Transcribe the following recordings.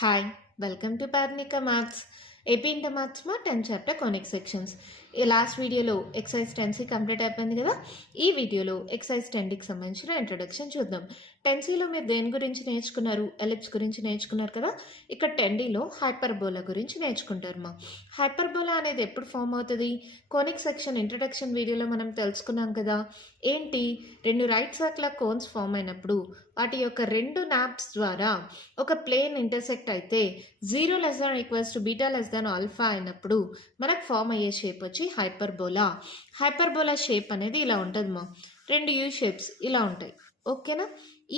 Hi, welcome to Parnika Maths. AP Inter Maths మా 10th chapter conic sections. ఈ last వీడియోలో excise 10C complete అయిపోయింది కదా. ఈ వీడియోలో ఎక్సైజ్ 10Dకి సంబంధించిన ఇంట్రొడక్షన్ చూద్దాం. 10Cలో మీరు దేని గురించి నేర్చుకున్నారు? ఎలిప్స్ గురించి నేర్చుకున్నారు కదా. ఇక్కడ 10Dలో హైపర్బోలా గురించి నేర్చుకుంటారు మా. హైపర్బోలా అనేది ఎప్పుడు ఫామ్ అవుతుంది? కొనిక్ సెక్షన్ ఇంట్రొడక్షన్ వీడియోలో మనం తెలుసుకున్నాం కదా. ఏంటి? రెండు రైట్ సర్క్యులర్ కోన్స్ ఫామ్ అయినప్పుడు వాటి యొక్క రెండు నాప్స్ ద్వారా ఒక ప్లేన్ ఇంటర్సెక్ట్ అయితే 0 ≤ బీటా ఆల్ఫా అయినప్పుడు మనకు ఫామ్ అయ్యే షేప్ వచ్చి హైపర్బోలా. హైపర్బోలా షేప్ అనేది ఇలా ఉంటుంది మా. రెండు యూ షేప్స్ ఇలా ఉంటాయి. ఓకేనా?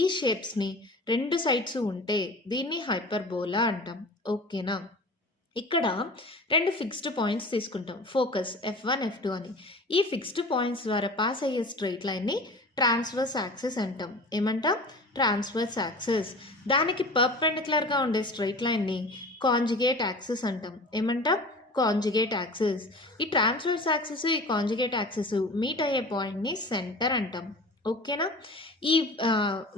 ఈ షేప్స్ని రెండు సైడ్స్ ఉంటే దీన్ని హైపర్బోలా అంటాం. ఓకేనా? ఇక్కడ రెండు ఫిక్స్డ్ పాయింట్స్ తీసుకుంటాం. ఫోకస్ F1 F2 అని. ఈ ఫిక్స్డ్ పాయింట్స్ ద్వారా పాస్ అయ్యే స్ట్రైట్ లైన్ని ట్రాన్స్వర్స్ యాక్సిస్ అంటాం. ఏమంటాం? Transverse axis. దానికి పర్పెండిక్యులర్గా ఉండే స్ట్రైట్ లైన్ని కాంజుగేట్ యాక్సిస్ అంటాం. ఏమంటాం? Conjugate axis. ఈ ట్రాన్స్వర్స్ యాక్సిస్ ఈ కాంజుగేట్ యాక్సిస్ మీట్ అయ్యే పాయింట్ని సెంటర్ అంటాం. ఓకేనా? ఈ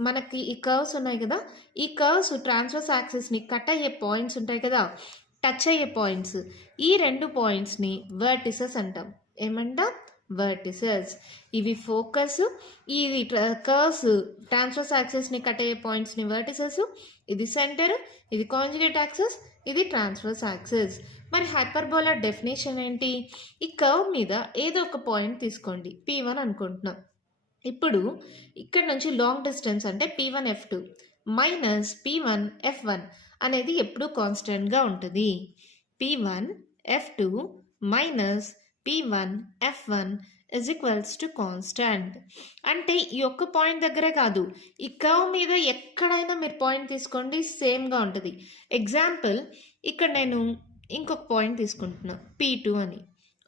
మనకి ఈ కర్వ్స్ ఉన్నాయి కదా, ఈ కర్వ్స్ ట్రాన్స్వర్స్ యాక్సిస్ని కట్ అయ్యే పాయింట్స్ ఉంటాయి కదా, టచ్ అయ్యే పాయింట్స్, ఈ రెండు పాయింట్స్ని వర్టిసెస్ అంటాం. ఏమంటాం? వర్టిసెస్. ఇవి ఫోకస్, ఇది కర్వ్స్ ట్రాన్స్వర్స్ యాక్సిస్ని కట్ అయ్యే పాయింట్స్ని వర్టిసెస్, ఇది సెంటర్, ఇది కాంజుగేట్ యాక్సిస్, ఇది ట్రాన్స్వర్స్ యాక్సిస్. మరి హైపర్బోలా డెఫినేషన్ ఏంటి? ఈ కర్వ్ మీద ఏదో ఒక పాయింట్ తీసుకోండి, P1 అనుకుంటున్నాం. ఇప్పుడు ఇక్కడ నుంచి లాంగ్ డిస్టెన్స్ అంటే P1 F2 minus P1 F1 అనేది ఎప్పుడు కాన్స్టెంట్గా ఉంటుంది. P1 F2 minus P1 F1 = constant. అంటే ఈ ఒక్క పాయింట్ దగ్గరే కాదు, ఈ కర్వ్ మీద ఎక్కడైనా మీరు పాయింట్ తీసుకోండి, సేమ్గా ఉంటుంది. ఎగ్జాంపుల్, ఇక్కడ నేను ఇంకొక పాయింట్ తీసుకుంటున్నా P2 అని.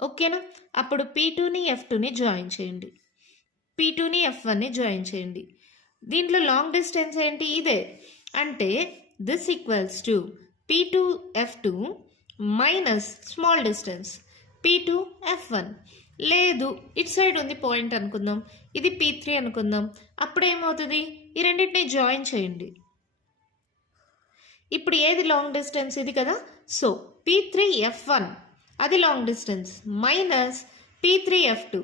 ఓకేనా? అప్పుడు P2ని F2ని జాయిన్ చేయండి, P2ని F1ని జాయిన్ చేయండి. దీంట్లో లాంగ్ డిస్టెన్స్ ఏంటి? ఇదే. అంటే this equals to P2 F2 minus small distance P2 F1. లేదు, ఇటు సైడ్ ఉంది పాయింట్ అనుకుందాం, ఇది P3 అనుకుందాం. అప్పుడు ఏమవుతుంది? ఈ రెండింటిని జాయిన్ చేయండి. ఇప్పుడు ఏది లాంగ్ డిస్టెన్స్? ఇది కదా. సో P3 F1 అది long distance minus P3 F2.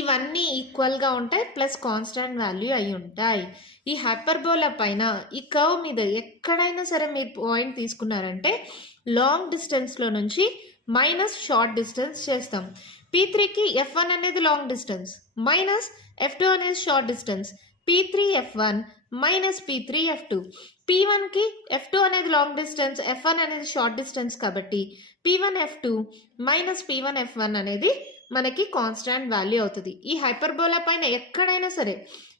ఇవన్నీ ఈక్వల్గా ఉంటాయి, ప్లస్ కాన్స్టాంట్ వాల్యూ అయి ఉంటాయి. ఈ హైపర్బోలా పైన ఈ కర్వ్ మీద ఎక్కడైనా సరే మీరు పాయింట్ తీసుకున్నారంటే లాంగ్ డిస్టెన్స్లో నుంచి మైనస్ షార్ట్ డిస్టెన్స్ చేస్తాం. P3కి F1 అనేది లాంగ్ డిస్టెన్స్ మైనస్ F2 అనేది short distance. P3 F1 minus P3 F2. P1కి F2 అనేది లాంగ్ డిస్టెన్స్, F1 అనేది షార్ట్ డిస్టెన్స్ కాబట్టి P1 F2 minus P1 F1 అనేది మనకి కాన్స్టాంట్ వాల్యూ అవుతుంది. ఈ హైపర్బోలా పైన ఎక్కడైనా సరే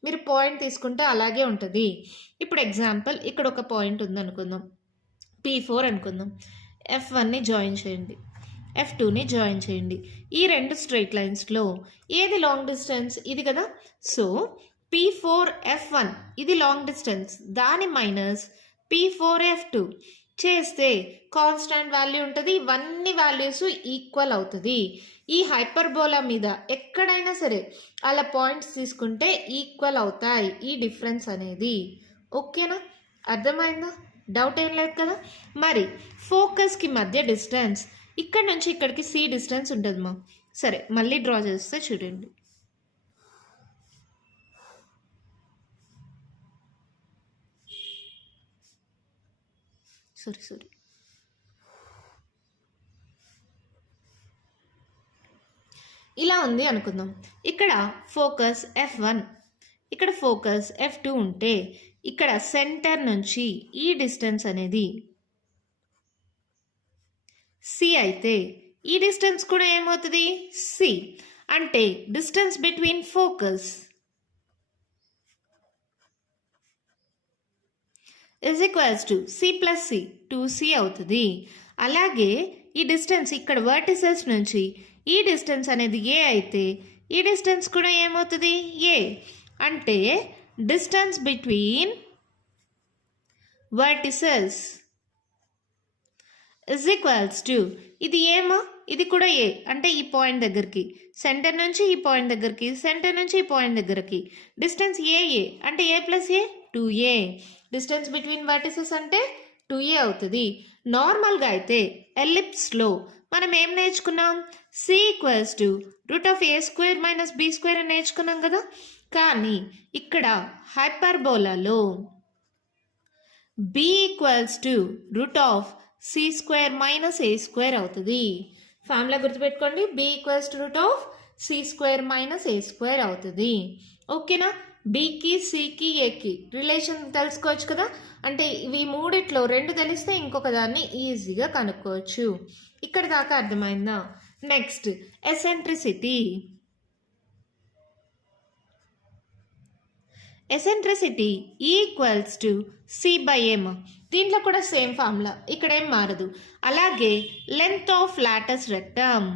మీరు పాయింట్ తీసుకుంటే అలాగే ఉంటుంది. ఇప్పుడు ఎగ్జాంపుల్, ఇక్కడ ఒక పాయింట్ ఉంది అనుకుందాం, P4 అనుకుందాం. F1ని జాయిన్ చేయండి, F2ని జాయిన్ చేయండి. ఈ రెండు స్ట్రైట్ లైన్స్లో ఏది లాంగ్ డిస్టెన్స్? ఇది కదా. సో P4 F1 ఇది లాంగ్ డిస్టెన్స్, దాని మైనస్ P4 F2 చేస్తే కాన్స్టాంట్ వాల్యూ ఉంటుంది. ఇవన్నీ వాల్యూస్ ఈక్వల్ అవుతుంది. ఈ హైపర్బోలా మీద ఎక్కడైనా సరే అలా పాయింట్స్ తీసుకుంటే ఈక్వల్ అవుతాయి ఈ డిఫరెన్స్ అనేది. ఓకేనా? అర్థమైందా? డౌట్ ఏం లేదు కదా. మరి ఫోకస్కి మధ్య డిస్టెన్స్ ఇక్కడ నుంచి ఇక్కడికి C డిస్టెన్స్ ఉంటుంది మా. సరే, మళ్ళీ డ్రా చేస్తే చూడండి. సారీ ఇలా ఉంది అనుకుందాం. ఇక్కడ ఫోకస్ F1, ఇక్కడ ఫోకస్ F2 ఉంటే ఇక్కడ సెంటర్ నుంచి ఈ డిస్టెన్స్ అనేది C అయితే ఈ డిస్టెన్స్ కూడా ఏమవుతుంది? C. అంటే distance between focus = C + C 2C అవుతుంది. అలాగే ఈ డిస్టెన్స్ ఇక్కడ వర్టిసెస్ నుంచి ఈ డిస్టెన్స్ అనేది A అయితే ఈ డిస్టెన్స్ కూడా ఏమవుతుంది? A. అంటే డిస్టెన్స్ బిట్వీన్ వర్టిసెస్ = ఇది ఏమో, ఇది కూడా A. అంటే ఈ పాయింట్ దగ్గరికి, సెంటర్ నుంచి ఈ పాయింట్ దగ్గరికి, సెంటర్ నుంచి ఈ పాయింట్ దగ్గరికి డిస్టెన్స్ AA. అంటే A + A 2A. Distance between vertices అంటే 2a అవుతుంది. నార్మల్గా అయితే ఎలిప్స్లో మనం ఏం నేర్చుకున్నాం, c equals to √a² - b² అని నేర్చుకున్నాం కదా. కానీ ఇక్కడ హైపర్బోలాలో b equals to √c² - a² అవుతుంది. ఫార్ములా గుర్తుపెట్టుకోండి, b equals to √c² - a² అవుతుంది. ఓకేనా. బీకి సికి ఏకి రిలేషన్ తెలుసుకోవచ్చు కదా. అంటే ఇవి మూడిట్లో 2 తెలిస్తే ఇంకొక దాన్ని ఈజీగా కనుక్కోవచ్చు. ఇక్కడ దాకా అర్థమైందా. Next eccentricity. Eccentricity equals to c/m. దీంట్లో కూడా సేమ్ ఫార్ములా, ఇక్కడ ఏం మారదు. అలాగే length of latus rectum.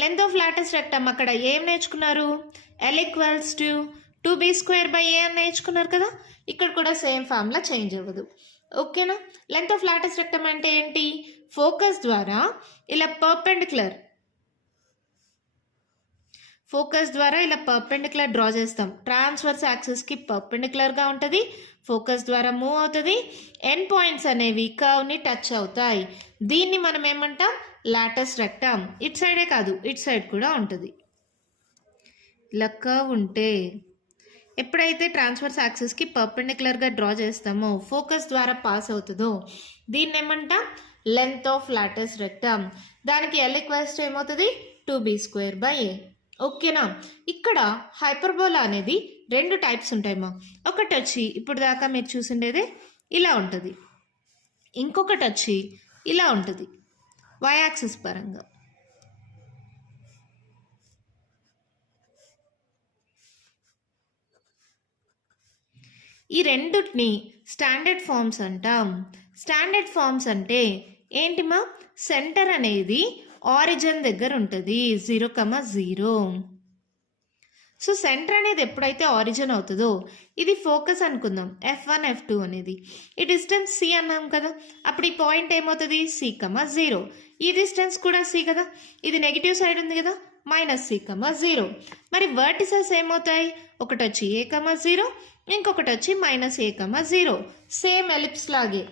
Length of latus rectum అక్కడ ఏం నేర్చుకున్నారు, L ఈక్వల్స్ టు 2b²/a అని నేర్చుకున్నారు కదా. ఇక్కడ కూడా సేమ్ ఫార్ములా చేంజ్ అవ్వదు. ఓకేనా. లెంత్ ఆఫ్ లాటస్ రెక్టమ్ అంటే ఏంటి, ఫోకస్ ద్వారా ఇలా పర్పెండిక్యులర్ డ్రా చేస్తాం. ట్రాన్స్వర్స్ యాక్సిస్కి పర్పెండిక్యులర్గా ఉంటుంది, ఫోకస్ ద్వారా మూవ్ అవుతుంది, ఎండ్ పాయింట్స్ అనేవి కర్వ్ని టచ్ అవుతాయి. దీన్ని మనం ఏమంటాం, లాటస్ రెక్టమ్. ఇటు సైడే కాదు, ఇటు సైడ్ కూడా ఉంటుంది. ఇలా కర్వ్ ఉంటే ఎప్పుడైతే ట్రాన్స్వర్స్ యాక్సిస్కి పర్పెండిక్యులర్గా డ్రా చేస్తామో, ఫోకస్ ద్వారా పాస్ అవుతుందో, దీన్ని ఏమంటాం, లెంత్ ఆఫ్ లాటస్ రెక్టమ్. దానికి L ఈక్వల్స్ టు ఏమవుతుంది, 2b²/a. ఓకేనా. ఇక్కడ హైపర్బోలా అనేది 2 టైప్స్ ఉంటాయమ్మా. ఒకటి వచ్చి ఇప్పుడు దాకా మీరు చూసిండేదే ఇలా ఉంటుంది, ఇంకొకటి వచ్చి ఇలా ఉంటుంది y యాక్సిస్ పరంగా. ఈ రెండుని స్టాండర్డ్ ఫార్మ్స్ అంటాం. స్టాండర్డ్ ఫార్మ్స్ అంటే ఏంటిమా, సెంటర్ అనేది ఆరిజిన్ దగ్గర ఉంటుంది 0,0. సో సెంటర్ అనేది ఎప్పుడైతే ఆరిజిన్ అవుతుందో, ఇది ఫోకస్ అనుకుందాం, F1 F2 అనేది. ఈ డిస్టెన్స్ c అన్నాం కదా, అప్పుడు ఈ పాయింట్ ఏమవుతుంది, c,0. ఈ డిస్టెన్స్ కూడా c కదా, ఇది నెగిటివ్ సైడ్ ఉంది కదా, -c,0. మరి వర్టిసెస్ ఏమవుతాయి, ఒకటి వచ్చి a,0, ఇంకొకటి వచ్చి -a,0. సేమ్ ఎలిప్స్ లాగే.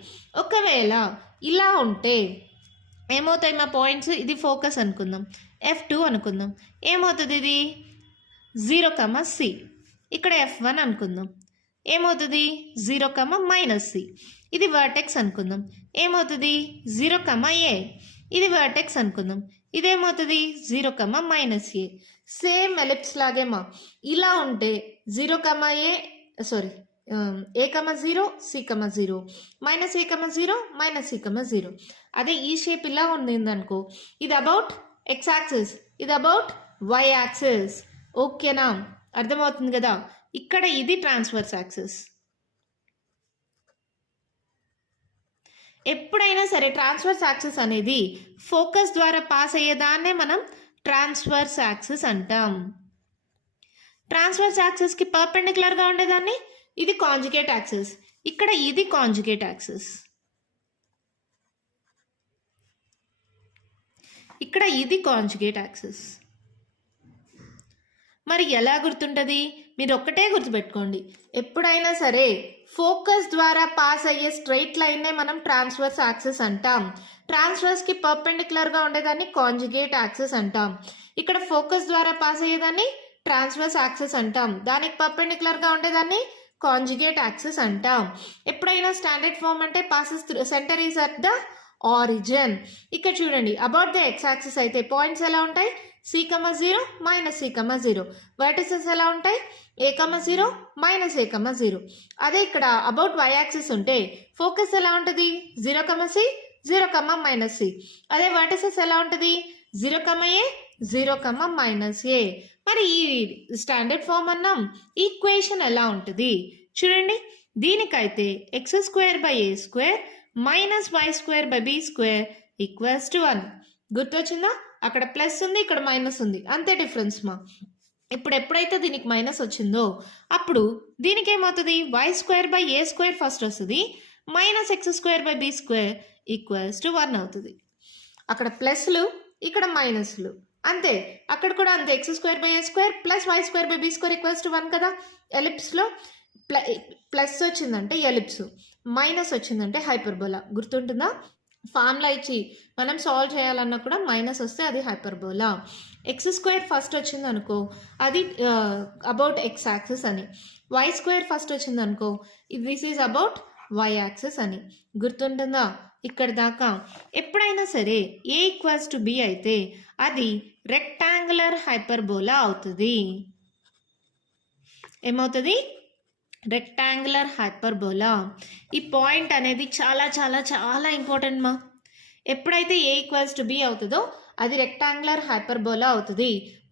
ఒకవేళ ఇలా ఉంటే ఏమవుతాయి మా పాయింట్స్, ఇది ఫోకస్ అనుకుందాం, F2 అనుకుందాం, ఏమవుతుంది ఇది 0,c. ఇక్కడ F1 అనుకుందాం, ఏమవుతుంది 0,-c. ఇది వర్టెక్స్ అనుకుందాం, ఏమవుతుంది 0,a. ఇది వర్టెక్స్ అనుకుందాం, ఇదేమవుతుంది 0,-a. Same ellipse లాగేమా. ఇలా ఉంటే a,0, c,0, -a,0, -c,0. అదే ఈ షేప్ ఇలా ఉండిందనుకో, ఇది అబౌట్ x యాక్సిస్, ఇది అబౌట్ y యాక్సిస్. ఓకేనా, అర్థమవుతుంది కదా. ఇక్కడ ఇది ట్రాన్స్వర్స్ యాక్సిస్. ఎప్పుడైనా సరే ట్రాన్స్వర్స్ యాక్సిస్ అనేది ఫోకస్ ద్వారా పాస్ అయ్యేదాన్నే మనం ట్రాన్స్వర్స్ యాక్సిస్ అంటాం. ట్రాన్స్వర్స్ యాక్సిస్కి పర్పెండిక్యులర్గా ఉండేదాన్ని ఇది కాంజుగేట్ యాక్సిస్. ఇక్కడ ఇది కాంజుగేట్ యాక్సిస్, ఇక్కడ ఇది కాంజుగేట్ యాక్సిస్. మరి ఎలా గుర్తుంటుంది, మీరు ఒక్కటే గుర్తుపెట్టుకోండి, ఎప్పుడైనా సరే ఫోకస్ ద్వారా పాస్ అయ్యే స్ట్రైట్ లైన్నే మనం ట్రాన్స్వర్స్ యాక్సిస్ అంటాం. ట్రాన్స్వర్స్కి పర్పెండిక్యులర్గా ఉండేదాన్ని కాంజుగేట్ యాక్సిస్ అంటాం. ఇక్కడ ఫోకస్ ద్వారా పాస్ అయ్యేదాన్ని ట్రాన్స్వర్స్ యాక్సిస్ అంటాం, దానికి పర్పెండిక్యులర్గా ఉండేదాన్ని కాంజుగేట్ యాక్సిస్ అంటాం. ఎప్పుడైనా స్టాండర్డ్ ఫార్మ్ అంటే passes through centre is at the origin. ఇక్కడ చూడండి, అబౌట్ ద ఎక్స్ యాక్సిస్ అయితే పాయింట్స్ ఎలా ఉంటాయి, c,0, -c,0. వర్టిసెస్ ఎలా ఉంటాయి, a,0, -a,0. అదే ఇక్కడ అబౌట్ y యాక్సిస్ ఉంటే ఫోకస్ ఎలా ఉంటుంది, 0,c, 0,-c. అదే వర్టిసెస్ ఎలా ఉంటుంది, 0,a, 0,-a. మరి ఈ స్టాండర్డ్ ఫార్మ్ అన్నాం, ఈక్వేషన్ ఎలా ఉంటుంది చూడండి. దీనికైతే x²/a² -y²/b² = 1. గుర్తొచ్చిందా, అక్కడ ప్లస్ ఉంది, ఇక్కడ మైనస్ ఉంది, అంతే డిఫరెన్స్ మా. ఇప్పుడు ఎప్పుడైతే దీనికి మైనస్ వచ్చిందో అప్పుడు దీనికి ఏమవుతుంది, y²/a² ఫస్ట్ వస్తుంది, -x²/b² = 1 అవుతుంది. అక్కడ ప్లస్లు, ఇక్కడ మైనస్లు, అంతే అక్కడ కూడా అంతే x² + y² + b² = 1 కదా. ఎలిప్స్లో ప్లస్ వచ్చిందంటే ఎలిప్స్, మైనస్ వచ్చిందంటే హైపర్బోలా. గుర్తుంటుందా? ఫార్ములా ఇచ్చి మనం సాల్వ్ చేయాలన్నా కూడా మైనస్ వస్తే అది హైపర్బోలా. x² ఫస్ట్ వచ్చింది అనుకో అది అబౌట్ x యాక్సిస్ అని, y² ఫస్ట్ వచ్చింది అనుకో this is about y axis అని. గుర్తుంటుందా ఇక్కడ దాకా? ఎప్పుడైనా సరే a = b అయితే అది రెక్టాంగులర్ హైపర్బోలా అవుతుంది. ఏమవుతుంది? Rectangular hyperbola. ఈ పాయింట్ అనేది చాలా చాలా చాలా ఇంపార్టెంట్ మా. ఎప్పుడైతే a = b అవుతుందో అది రెక్టాంగులర్ హైపర్బోలా అవుతుంది.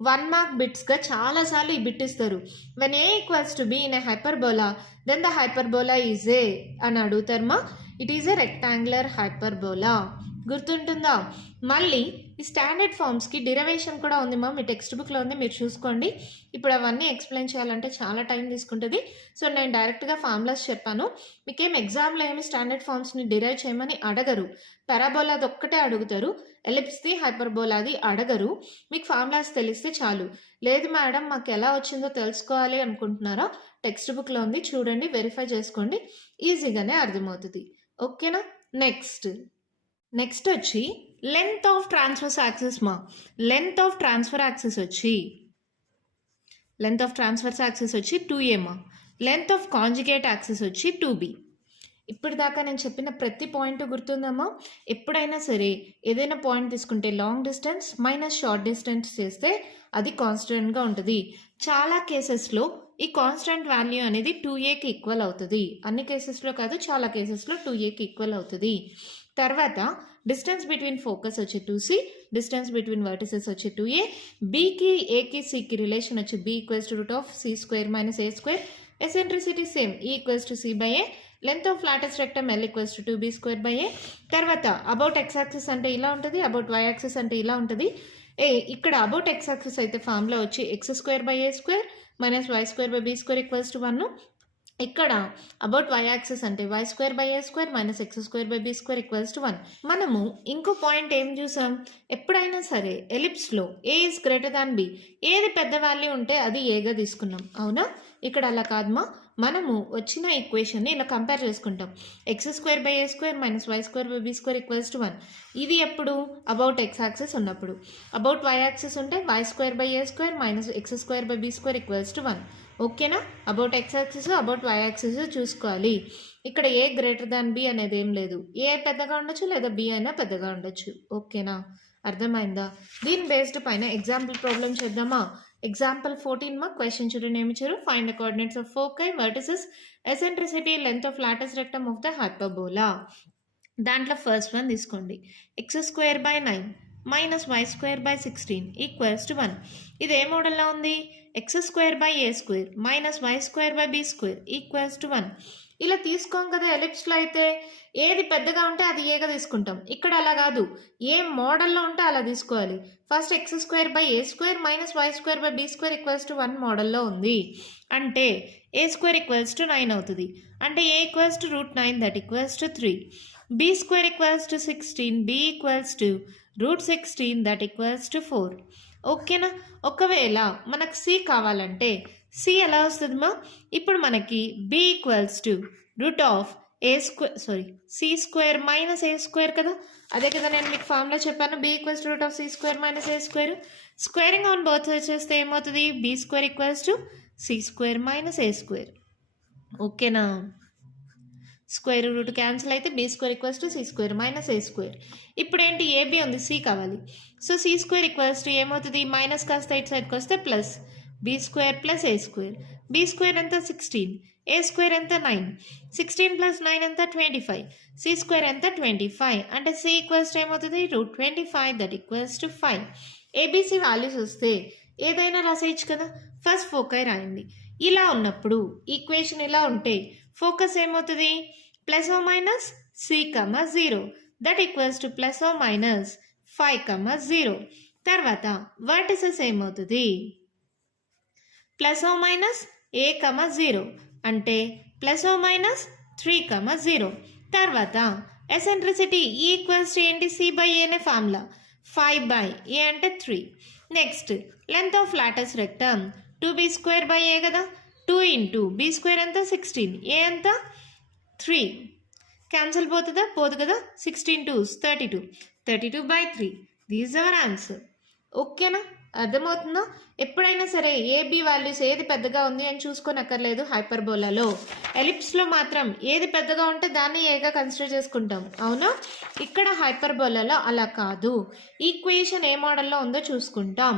1 మార్క్ బిట్స్గా చాలాసార్లు ఈ బిట్ ఇస్తారు. When a = b in a hyperbola then the hyperbola is a అని అడుగుతారు మా. It is a rectangular hyperbola. గుర్తుంటుందా? మళ్ళీ ఈ స్టాండర్డ్ ఫార్మ్స్కి డిరైవేషన్ కూడా ఉంది మా, మీ టెక్స్ట్ బుక్లో ఉంది, మీరు చూసుకోండి. ఇప్పుడు అవన్నీ ఎక్స్ప్లెయిన్ చేయాలంటే చాలా టైం తీసుకుంటుంది. సో నేను డైరెక్ట్గా ఫార్ములాస్ చెప్పాను. మీకేం ఎగ్జామ్లో ఏమి స్టాండర్డ్ ఫార్మ్స్ని డిరైవ్ చేయమని అడగరు. పారాబోలాది ఒక్కటే అడుగుతారు, ఎలిప్స్ది హైపర్బోలాది అడగరు. మీకు ఫార్ములాస్ తెలిస్తే చాలు. లేదు మేడం మాకు ఎలా వచ్చిందో తెలుసుకోవాలి అనుకుంటున్నారా, టెక్స్ట్ బుక్లో ఉంది చూడండి, వెరిఫై చేసుకోండి, ఈజీగానే అర్థమవుతుంది. ఓకేనా? నెక్స్ట్ వచ్చి లెంత్ ఆఫ్ ట్రాన్స్ఫర్ యాక్సిస్ మా. లెంత్ ఆఫ్ ట్రాన్స్ఫర్ యాక్సిస్ వచ్చి 2a మా. లెంత్ ఆఫ్ కాంజుగేట్ యాక్సిస్ వచ్చి 2b. ఇప్పటిదాకా నేను చెప్పిన ప్రతి పాయింట్ గుర్తుందమ్మా? ఎప్పుడైనా సరే ఏదైనా పాయింట్ తీసుకుంటే long distance minus short distance చేస్తే అది కాన్స్టెంట్గా ఉంటుంది. చాలా కేసెస్లో ఈ కాన్స్టెంట్ వాల్యూ అనేది 2aకి ఈక్వల్ అవుతుంది. అన్ని కేసెస్లో కాదు, చాలా కేసెస్లో 2aకి ఈక్వల్ అవుతుంది. తర్వాత డిస్టెన్స్ బిట్వీన్ ఫోకస్ వచ్చి 2c, డిస్టెన్స్ బిట్వీన్ వర్టిసెస్ వచ్చి 2a, bకి aకి cకి రిలేషన్ వచ్చి b = c² - a², eccentricity same e = c/a, length of latus rectum L = 2b²/a. తర్వాత అబౌట్ x యాక్సిస్ అంటే ఇలా ఉంటుంది, అబౌట్ y యాక్సిస్ అంటే ఇలా ఉంటుంది. ఇక్కడ అబౌట్ x యాక్సిస్ అయితే ఫార్ములా వచ్చి x² + a² - y² / b² = 1. ఇక్కడ అబౌట్ y యాక్సిస్ అంటే y² / a² - x² / b² = 1. మనము ఇంకో పాయింట్ ఏం చూసాం? ఎప్పుడైనా సరే ఎలిప్స్లో a is greater than b, ఏది పెద్ద వాల్యూ ఉంటే అది ఏగా తీసుకున్నాం. అవునా? ఇక్కడ అలా కాదమ్మా, మనము వచ్చిన ఈక్వేషన్ని ఇలా కంపేర్ చేసుకుంటాం. x² / a² - y² / b² = 1. ఇది ఎప్పుడు? అబౌట్ x యాక్సిస్ ఉన్నప్పుడు. అబౌట్ y యాక్సిస్ ఉంటే y² / a² - x² / b² = 1. ఓకేనా? About x axis about y axis చూసుకోవాలి. ఇక్కడ a గ్రేటర్ దాన్ b అనేది ఏం లేదు. a పెద్దగా ఉండొచ్చు లేదా b అయినా పెద్దగా ఉండొచ్చు. ఓకేనా? అర్థమైందా? దీని బేస్డ్ పైన ఎగ్జాంపుల్ ప్రాబ్లం చేద్దామా? ఎగ్జాంపుల్ 14 మా. క్వశ్చన్ చూడండి ఏమి ఇచ్చారు. Find the coordinates of foci, vertices, eccentricity, length of latus rectum of the hyperbola. దాంట్లో ఫస్ట్ వన్ తీసుకోండి. x² / 9 - y² / 16 = 1. ఇది ఏ మోడల్లో ఉంది? x² / a² - y² / b² = 1. ఇలా తీసుకోం కదా. ఎలిప్స్లో అయితే ఏది పెద్దగా ఉంటే అది ఏగా తీసుకుంటాం. ఇక్కడ అలా కాదు, ఏ మోడల్లో ఉంటే అలా తీసుకోవాలి. First x² / a² - y² / b² = 1 మోడల్లో ఉంది అంటే a² = 9 అవుతుంది. అంటే a = √9 that = 3. b² = 16, b = √16 that = 4. ఓకేనా? ఒకవేళ మనకు c కావాలంటే c ఎలా వస్తుంది మా? ఇప్పుడు మనకి b = c² - a² అదే కదా నేను మీకు ఫార్ములా చెప్పాను. b = c² - a². Squaring on both sides చేస్తే ఏమవుతుంది? b² = c² - a². ఓకేనా? స్క్వేర్ రూట్ క్యాన్సిల్ అయితే b² = c² - a². ఇప్పుడు ఏంటి? ab ఉంది, c కావాలి. సో c² ఏమవుతుంది? మైనస్ కాస్త ఇటు సైడ్కి వస్తే ప్లస్ b² + a². b² ఎంత? 16, a² ఎంత? 9. 16 + 9 ఎంత? 25. c² ఎంత? 25. అంటే c ఏమవుతుంది? √25 దట్ = 5. ఏబిసి వాల్యూస్ వస్తే ఏదైనా రాసేయచ్చు కదా. ఫస్ట్ ఫోకై రాయండి. ఇలా ఉన్నప్పుడు ఈక్వేషన్ ఇలా ఉంటే ఫోకస్ ఏమవుతుంది? ± c, 0 దట్ = ± 5, 0. తర్వాత వర్టిసెస్ ఏమవుతుంది? ± a, 0 అంటే ± 3, 0. తర్వాత ఎసెంట్రిసిటీ E = ఏంటి? c/a అనే ఫార్ములా. 5/a అంటే 3. Next length of latus rectum 2b square by a కదా, 2 ఇంటూ బీ స్క్వేర్ ఎంత 16, ఏ ఎంత 3, క్యాన్సిల్ పోతుందా పోదు కదా, 16 2s 32, 32/3, దిస్ అవర్ ఆన్సర్. ఓకేనా, అర్థమవుతుందా? ఎప్పుడైనా సరే ఏబి వాల్యూస్ ఏది పెద్దగా ఉంది అని చూసుకోనక్కర్లేదు. హైపర్బోలాలో ఎలిప్స్లో మాత్రం ఏది పెద్దగా ఉంటే దాన్ని ఏగా కన్సిడర్ చేసుకుంటాం, అవునా? ఇక్కడ హైపర్బోలాలో అలా కాదు. ఈక్వేషన్ ఏ మోడల్లో ఉందో చూసుకుంటాం.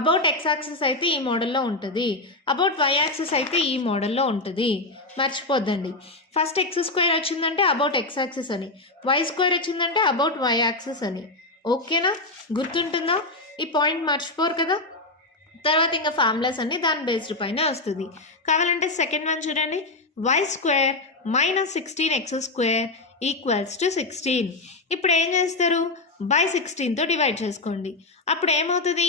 అబౌట్ ఎక్స్ యాక్సిస్ అయితే ఈ మోడల్లో ఉంటుంది, అబౌట్ వై యాక్సిస్ అయితే ఈ మోడల్లో ఉంటుంది. మర్చిపోద్దండి, ఫస్ట్ ఎక్స్ స్క్వేర్ వచ్చిందంటే అబౌట్ ఎక్స్ యాక్సిస్ అని, వై స్క్వేర్ వచ్చిందంటే అబౌట్ వై యాక్సిస్ అని. ఓకేనా, గుర్తుంటుందా? ఈ పాయింట్ మర్చిపోరు కదా. తర్వాత ఇంకా ఫార్ములాస్ అన్ని దాని బేస్డ్ పైన వస్తుంది. కావాలంటే సెకండ్ వన్ చూడండి, Y square minus 16x square equals to 16. ఇప్పుడు ఏం చేస్తారు, బై 16తో డివైడ్ చేసుకోండి. అప్పుడు ఏమవుతుంది,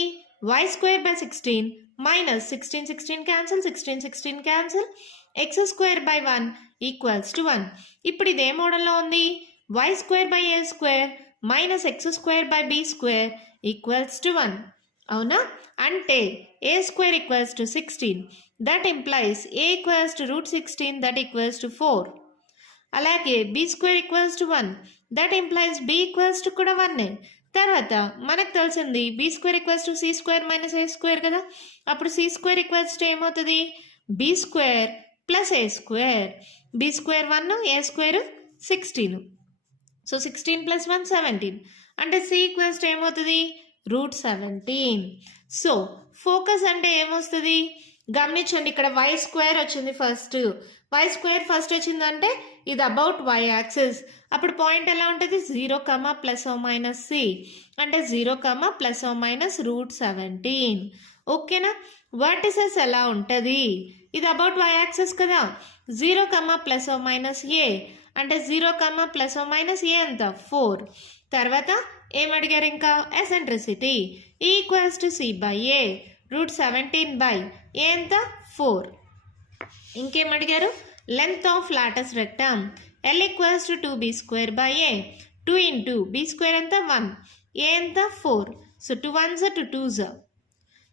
y square by 16 minus 16 16 cancel, 16 16 cancel, x square by 1 equals to 1. ఇప్పుడు ఇదే మోడల్లో ఉంది, y square by a square minus x square by b square equals to 1. అవునా, అంటే a square equals to 16, that implies a equals to root 16, that equals to 4. అలాగే b square equals to 1, that implies b equals to కూడా 1. తర్వాత మనకు తెలిసింది B square equals to C square minus A square కదా, అప్పుడు C square equals to ఏమవుతుంది, B square plus A square. B square 1, A square 16, so 16 plus 1 17, అంటే C equals to ఏమవుతుంది, root 17. So focus అంటే ఏమొస్తుంది గమనించండి, ఇక్కడ వై స్క్వేర్ వచ్చింది ఫస్ట్, వై స్క్వేర్ ఫస్ట్ వచ్చిందంటే ఇది అబౌట్ వై యాక్సిస్. అప్పుడు పాయింట్ ఎలా ఉంటుంది, 0, ప్లస్ ఓ మైనస్ సి, అంటే 0, ప్లస్ ఓ మైనస్ రూట్ 17. ఓకేనా, వర్టిసెస్ ఎలా ఉంటుంది, ఇది అబౌట్ వై యాక్సిస్ కదా, 0, ప్లస్ ఓ మైనస్ ఏ, అంటే 0, ప్లస్ ఓ మైనస్ ఏ ఎంత 4. తర్వాత ఏం అడిగారు ఇంకా, eccentricity equals to c by a, root 17 by a ఎంత 4. ఇంకేం అడిగారు, length of latus rectum L equals to 2b square by a, 2 into b square ఎంత 1, ఏ ఎంత 4, సో 2 1s 2 2s,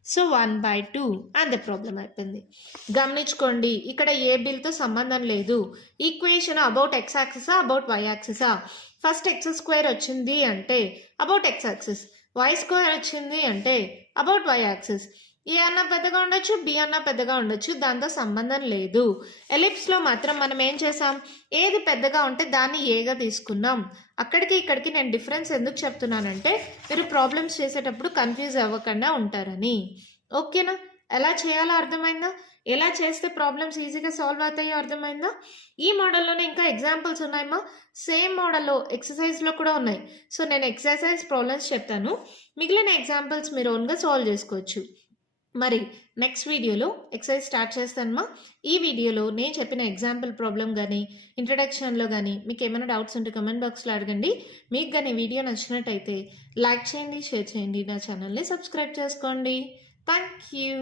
సో 1/2. అంతే ప్రాబ్లం అయిపోయింది. గమనించుకోండి, ఇక్కడ ఏ బిల్తో సంబంధం లేదు. ఈక్వేషన్ అబౌట్ ఎక్స్ యాక్సిసా అబౌట్ వై యాక్సిసా, ఫస్ట్ ఎక్స్ స్క్వేర్ వచ్చింది అంటే about x axis, y square వచ్చింది అంటే అబౌట్ వై యాక్సిస్. ఏ అన్నా పెద్దగా ఉండొచ్చు, బి అన్నా పెద్దగా ఉండొచ్చు, దాంతో సంబంధం లేదు. ఎలిప్స్లో మాత్రం మనం ఏం చేసాం, ఏది పెద్దగా ఉంటే దాన్ని ఏగా తీసుకున్నాం. అక్కడికి ఇక్కడికి నేను డిఫరెన్స్ ఎందుకు చెప్తున్నానంటే మీరు ప్రాబ్లమ్స్ చేసేటప్పుడు కన్ఫ్యూజ్ అవ్వకుండా ఉంటారని. ఓకేనా, ఎలా చేయాలో అర్థమైందా, ఎలా చేస్తే ప్రాబ్లమ్స్ ఈజీగా సాల్వ్ అవుతాయో అర్థమైందా? ఈ మోడల్లోనే ఇంకా ఎగ్జాంపుల్స్ ఉన్నాయమ్మా, సేమ్ మోడల్లో ఎక్సర్సైజ్లో కూడా ఉన్నాయి. సో నేను ఎక్సర్సైజ్ ప్రాబ్లమ్స్ చెప్తాను, మిగిలిన ఎగ్జాంపుల్స్ మీరు ఓన్గా సాల్వ్ చేసుకోవచ్చు. మరి నెక్స్ట్ వీడియోలో ఎక్సర్సైజ్ స్టార్ట్ చేస్తానమ్మా. ఈ వీడియోలో నేను చెప్పిన ఎగ్జాంపుల్ ప్రాబ్లం కానీ ఇంట్రడక్షన్లో కానీ మీకు ఏమైనా డౌట్స్ ఉంటే కమెంట్ బాక్స్లో అడగండి. మీకు కానీ వీడియో నచ్చినట్టయితే లైక్ చేయండి, షేర్ చేయండి, నా ఛానల్ని సబ్స్క్రైబ్ చేసుకోండి. Thank you.